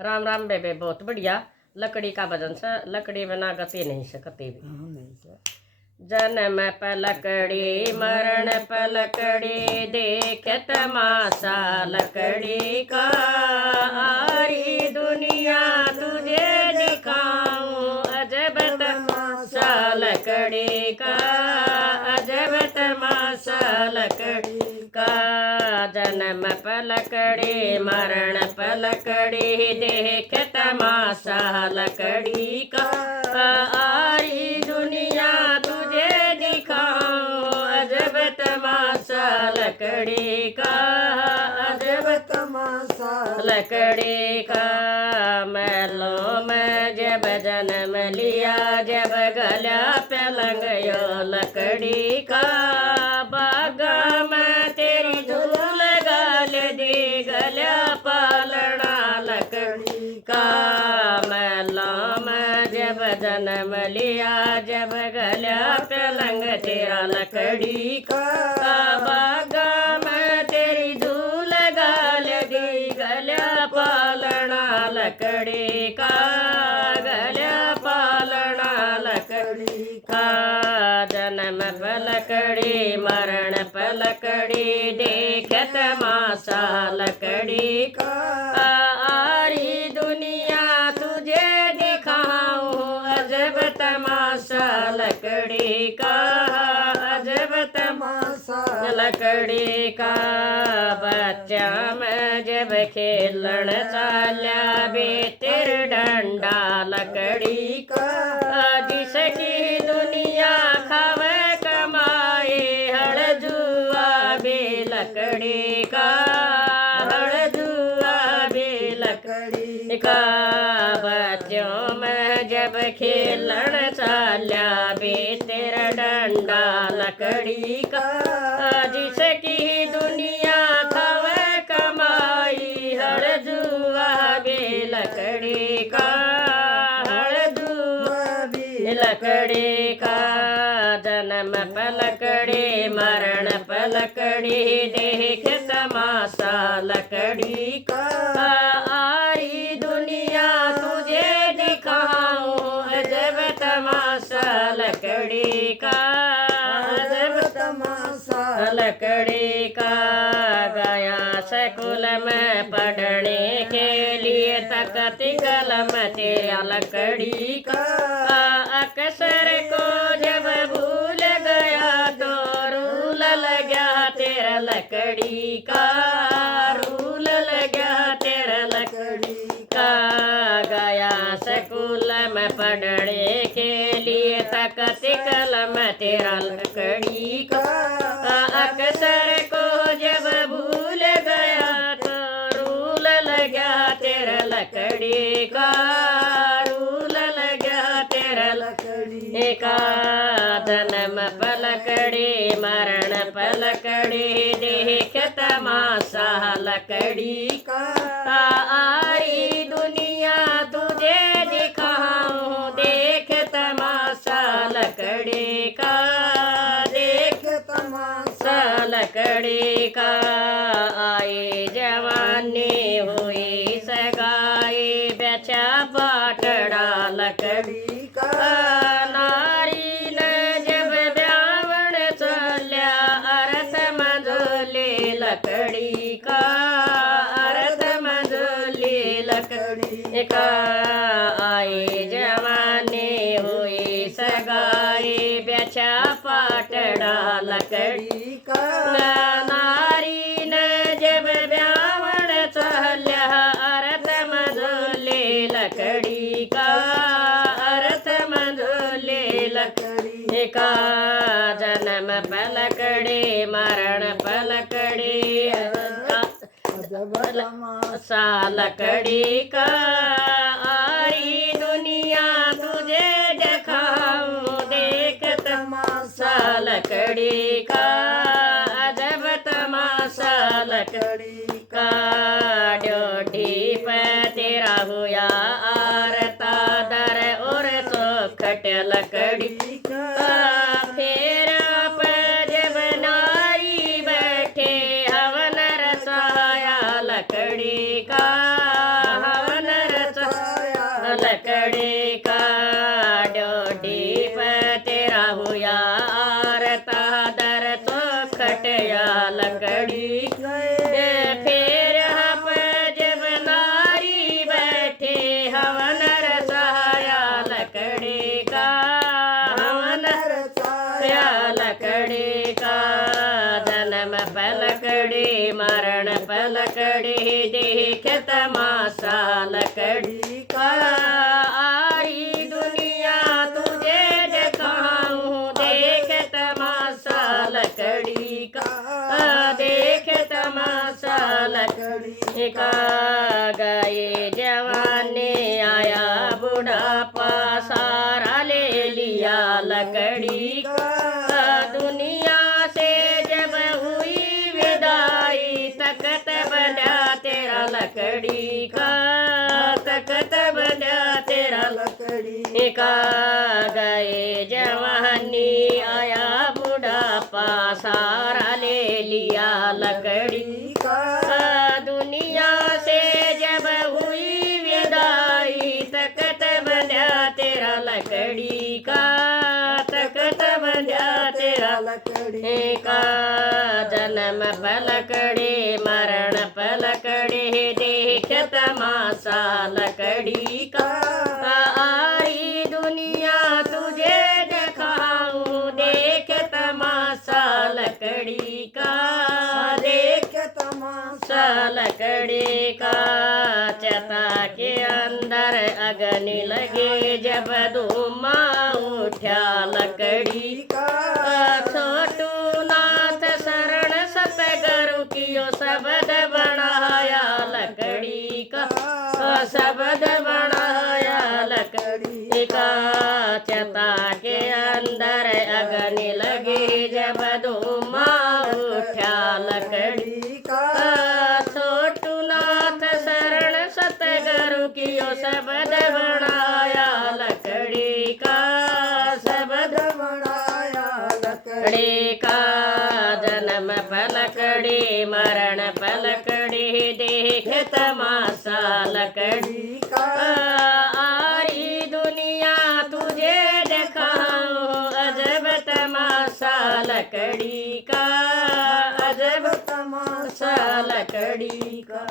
राम राम बेबे, बहुत बढ़िया। लकड़ी का भजन से लकड़ी बिना गति नहीं सकती भी। नहीं सर। जन्म पलकड़ी मरण पलकड़ी देख तमाशा लकड़ी का। आरी दुनिया तुझे दिखाऊं अजब तमाशा लकड़ी का। अजब तमाशा लकड़ी का। जन्म पलकड़ी मरण पलकड़ी देख तमाशा लकड़ी का। आरी दुनिया तुझे दिखाऊं अजब तमाशा लकड़ी का। अजब तमाशा लकड़ी का। महलों में जब जन्म लिया जब गला पलंग यो लकड़ी का। बागा में तेरी धूल गाल दी गला पालना लकड़ी का। महलों में जब जन्म लिया जब गला पलंग तेरा लकड़ी का। बागा में तेरी धूल गाल दी गला पालना लकड़ी का। गला पालना लकड़ी का। जन्म पलकड़ी मरण पलकड़ी देख तमाशा लकड़ी का। आरी दुनिया तुझे दिखाऊं अजब तमाशा लकड़ी का। अजब तमाशा लकड़ी का। बच्चा में जब खेलन चाल्या बेतिर डंडा लकड़ी का। जिसकी दुनिया खावे कमाए हड़ जुआ बे लकड़ी का। हड़ जुआ बे लकड़ी का। बच्चों में जब खेलन चाल्या बेतिर डंडा लकड़ी का। जिसकी दुनिया खावे कमाई हड़ जुआ बे लकड़ी का। हड़ जुआ बे लकड़ी का। जन्म पलकड़ी मरण पलकड़ी देख तमाशा लकड़ी का। आरी दुनिया तुझे दिखाऊं अजब तमाशा लकड़ी का। अजब तमाशा लकड़ी का। गया स्कूल में पढ़ने के लिए तकती कलम तेरा लकड़ी का। अक्सर को जब भूल गया तो रूल लगा तेरा लकड़ी का। रूल लगा तेरा लकड़ी का। गया स्कूल में पढ़ने के लिए तकती कलम तेरा लकड़ी का। अक्सर को जब भूल गया तो रूल लगा तेरा लकड़ी का। रूल लगा तेरा लकड़ी का। जन्म पलकड़ी मरण पलकड़ी देख तमाशा लकड़ी का। आई दुनिया तुझे दिखाऊं देख तमाशा लकड़ी का। देख तमाशा लकड़ी का। आई जवानी हुई सगाई बेचा बाटड़ा लकड़ी का। नारी ने जब ब्यावण चल्या अर्थ मंजोली लकड़ी का। अर्थ मंजोली लकड़ी का। आई जवानी हुई सगाई बेचा पाटड़ा लकड़ी का। नारी ने जब ब्यावण चल्या अर्थ मंजोली लकड़ी का। अर्थ मंजोली लकड़ी का। जन्म पलकड़ी मरण पलकड़ी अजब तमाशा लकड़ी का। आरी दुनिया तुझे दिखाऊं देख तमाशा लकड़ी का। अजब तमाशा लकड़ी का। ड्योढ़ी पे तेरा हुआ आरता दर और सोखट लकड़ी का। फेर पे जब नारी बैठे हवन रसाया लकड़ी का। हवन मरण पलकड़ी देख तमाशा लकड़ी का आरी दुनिया तुझे दिखाऊं देख तमाशा लकड़ी का देख तमाशा लकड़ी का गए जवाने आया बुढ़ापा सारा ले लिया लकड़ी का दुनिया से जब हुई विदाई तकत बना तेरा लकड़ी का तकत बना तेरा लकड़ी का गए जवानी आया बुढ़ापा सारा ले लिया लकड़ी का दुनिया से जब हुई विदाई तकत बना तेरा लकड़ी का तकत बना तेरा लकड़ी का जन्म पलकड़े मरण पलकड़े देख तमाशा लकड़ी का आरी दुनिया तुझे दिखाऊं देख तमाशा लकड़ी का देख तमाशा लकड़ी का चता के अंदर अग्नि लगे जब धुआं उठा लकड़ी का छोटू नाथ शरण सतगुरु कियो शब्द बनाया लकड़ी का शब्द बनाया लकड़ी का चता के अंदर अग्नि लगे जब धुआं उठा लकड़ी का छोटू नाथ शरण सतगुरु कियो शब्द बनाया लकड़ी का शब्द बनाया लकड़ी का जन्म पलकड़ी मरण पलकड़ी देख तमाशा लकड़ी का आरी दुनिया तुझे दिखाऊं अजब तमाशा लकड़ी का अजब तमाशा लकड़ी का।